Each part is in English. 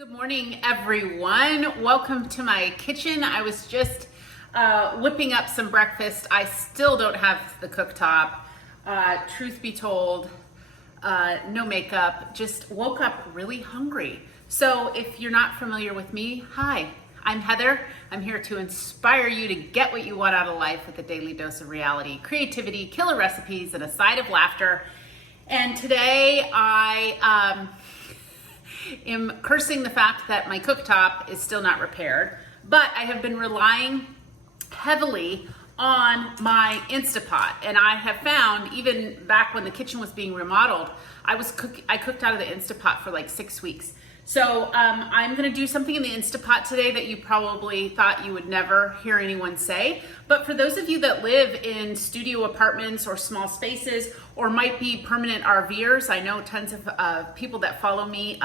Good morning, everyone. Welcome to my kitchen. I was just whipping up some breakfast. I still don't have the cooktop. Truth be told, no makeup. Just woke up really hungry. So if you're not familiar with me, hi, I'm Heather. I'm here to inspire you to get what you want out of life with a daily dose of reality, creativity, killer recipes, and a side of laughter. And today I am cursing the fact that my cooktop is still not repaired, but I have been relying heavily on my Instapot, and I have found, even back when the kitchen was being remodeled, I cooked out of the Instapot for like 6 weeks. So I'm gonna do something in the Instapot today that you probably thought you would never hear anyone say. But for those of you that live in studio apartments or small spaces, or might be permanent RVers, I know tons of people that follow me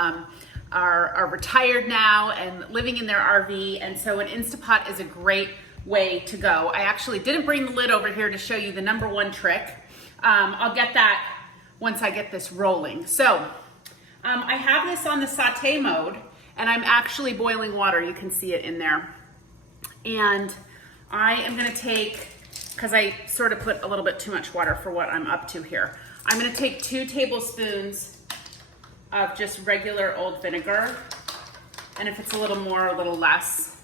are retired now and living in their RV. And so an Instapot is a great way to go. I actually didn't bring the lid over here to show you the #1 trick. I'll get that once I get this rolling. So I have this on the saute mode, and I'm actually boiling water. You can see it in there. And I am gonna take, because I sort of put a little bit too much water for what I'm up to here, I'm gonna take 2 tablespoons of just regular old vinegar. And if it's a little more, a little less.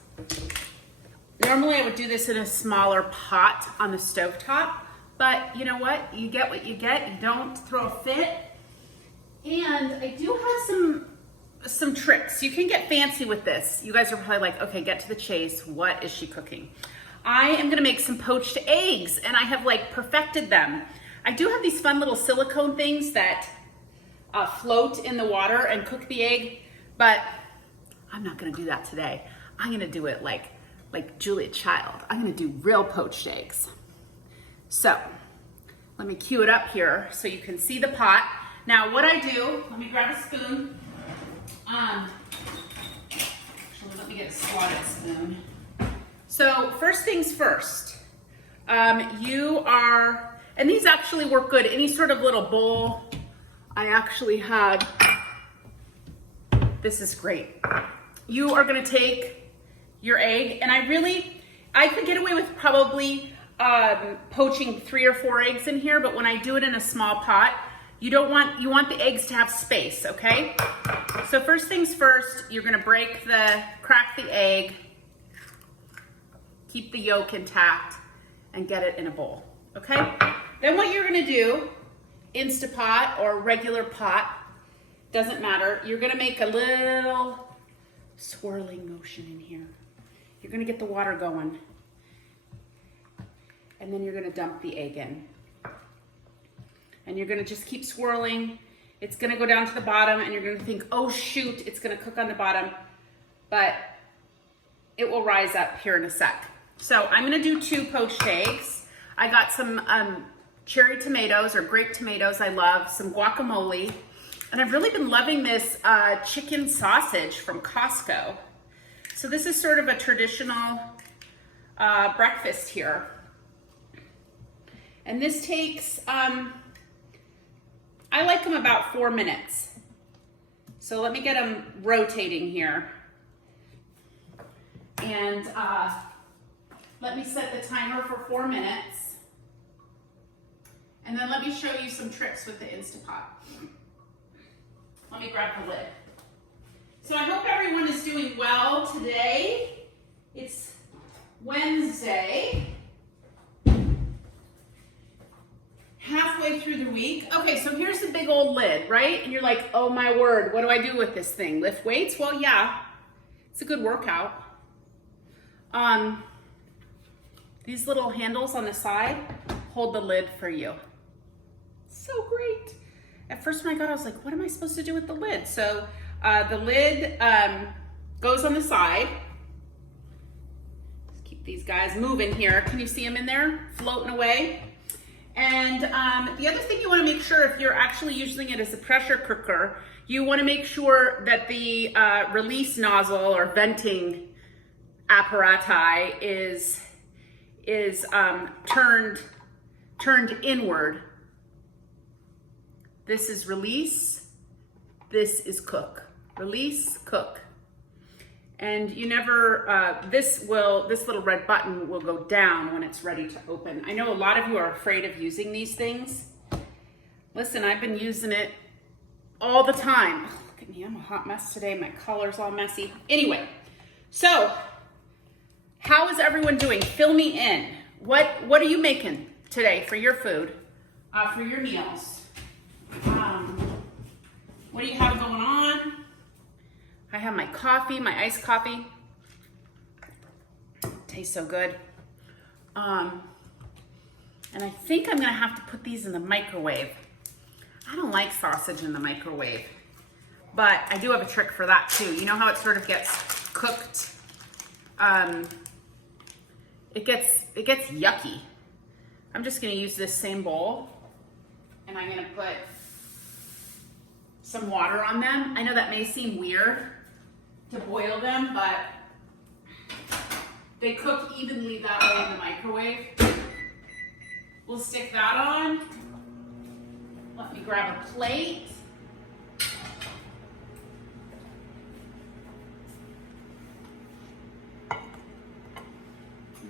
Normally I would do this in a smaller pot on the stovetop, but you know what? You get what you get. You don't throw a fit. And I do have some tricks. You can get fancy with this. You guys are probably like, okay, get to the chase. What is she cooking? I am gonna make some poached eggs, and I have like perfected them. I do have these fun little silicone things that float in the water and cook the egg, but I'm not gonna do that today. I'm gonna do it like Julia Child. I'm gonna do real poached eggs. So let me cue it up here so you can see the pot. Now what I do, let me grab a spoon. Actually, let me get a slotted spoon. So first things first, and these actually work good, any sort of little bowl. I actually have, this is great. You are gonna take your egg, and I could get away with probably poaching 3 or 4 eggs in here, but when I do it in a small pot, you want the eggs to have space, okay? So first things first, you're gonna crack the egg, keep the yolk intact, and get it in a bowl, okay? Then what you're gonna do, Instapot or regular pot, doesn't matter, you're gonna make a little swirling motion in here. You're gonna get the water going, and then you're gonna dump the egg in. And you're gonna just keep swirling. It's gonna go down to the bottom, and you're gonna think, oh shoot, it's gonna cook on the bottom, but it will rise up here in a sec. So I'm gonna do 2 poached eggs. I got some cherry tomatoes or grape tomatoes I love, some guacamole, and I've really been loving this chicken sausage from Costco. So this is sort of a traditional breakfast here. And this takes, I like them about 4 minutes. So let me get them rotating here. And let me set the timer for 4 minutes. And then let me show you some tricks with the Instapot. Let me grab the lid. So I hope everyone is doing well today. It's Wednesday. Halfway through the week. Okay, so here's the big old lid, right? And you're like, oh my word, what do I do with this thing? Lift weights? Well, yeah, it's a good workout. These little handles on the side hold the lid for you. So great. At first when I got it, I was like, what am I supposed to do with the lid? So the lid goes on the side. Let's keep these guys moving here. Can you see them in there floating away? And the other thing you want to make sure, if you're actually using it as a pressure cooker, you want to make sure that the release nozzle or venting apparatus is turned inward. This is release, this is cook. Release, cook. And you never, this little red button will go down when it's ready to open. I know a lot of you are afraid of using these things. Listen, I've been using it all the time. Oh, look at me, I'm a hot mess today. My color's all messy. Anyway, so how is everyone doing? Fill me in. What are you making today for your food, for your meals? What do you have going on? I have my coffee, my iced coffee. Tastes so good. And I think I'm gonna have to put these in the microwave. I don't like sausage in the microwave, but I do have a trick for that too. You know how it sort of gets cooked? It gets yucky. I'm just gonna use this same bowl and I'm gonna put some water on them. I know that may seem weird to boil them, but they cook evenly that way in the microwave. We'll stick that on. Let me grab a plate. And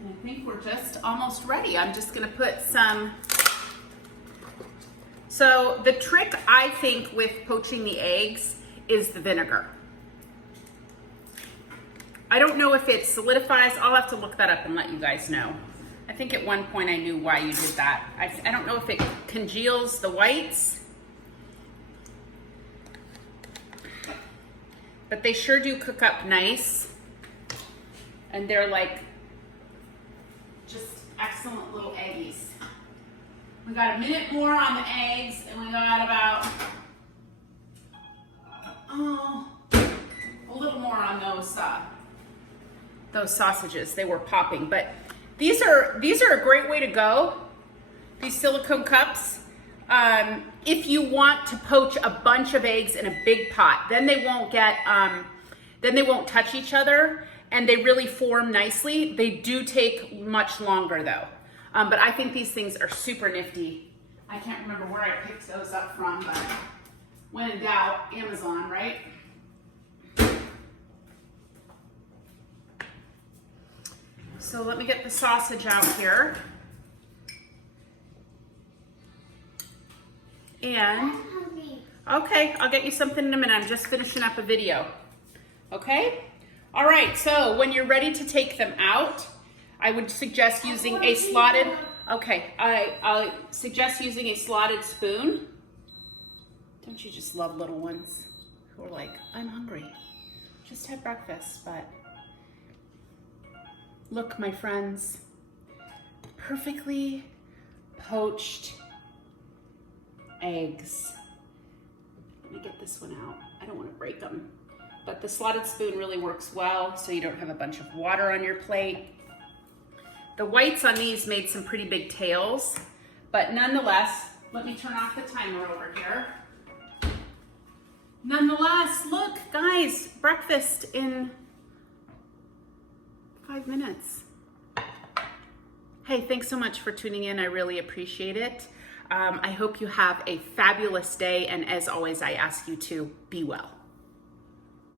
I think we're just almost ready. I'm just gonna put some. So the trick, I think, with poaching the eggs is the vinegar. I don't know if it solidifies. I'll have to look that up and let you guys know. I think at one point I knew why you did that. I don't know if it congeals the whites, but they sure do cook up nice. And they're like just excellent little eggies. We got a minute more on the eggs, and we got about a little more on those sausages. They were popping, but these are a great way to go. These silicone cups. If you want to poach a bunch of eggs in a big pot, then they won't touch each other, and they really form nicely. They do take much longer though. But I think these things are super nifty. I can't remember where I picked those up from, but when in doubt, Amazon, right? So let me get the sausage out here. And, okay, I'll get you something in a minute. I'm just finishing up a video. Okay? All right, so when you're ready to take them out, I would suggest using a slotted, I suggest using a slotted spoon. Don't you just love little ones who are like, I'm hungry, just had breakfast, but look, my friends, perfectly poached eggs. Let me get this one out. I don't want to break them, but the slotted spoon really works well so you don't have a bunch of water on your plate. The whites on these made some pretty big tails, but nonetheless, let me turn off the timer over here. Nonetheless, look, guys, breakfast in 5 minutes. Hey, thanks so much for tuning in. I really appreciate it. I hope you have a fabulous day, and as always, I ask you to be well.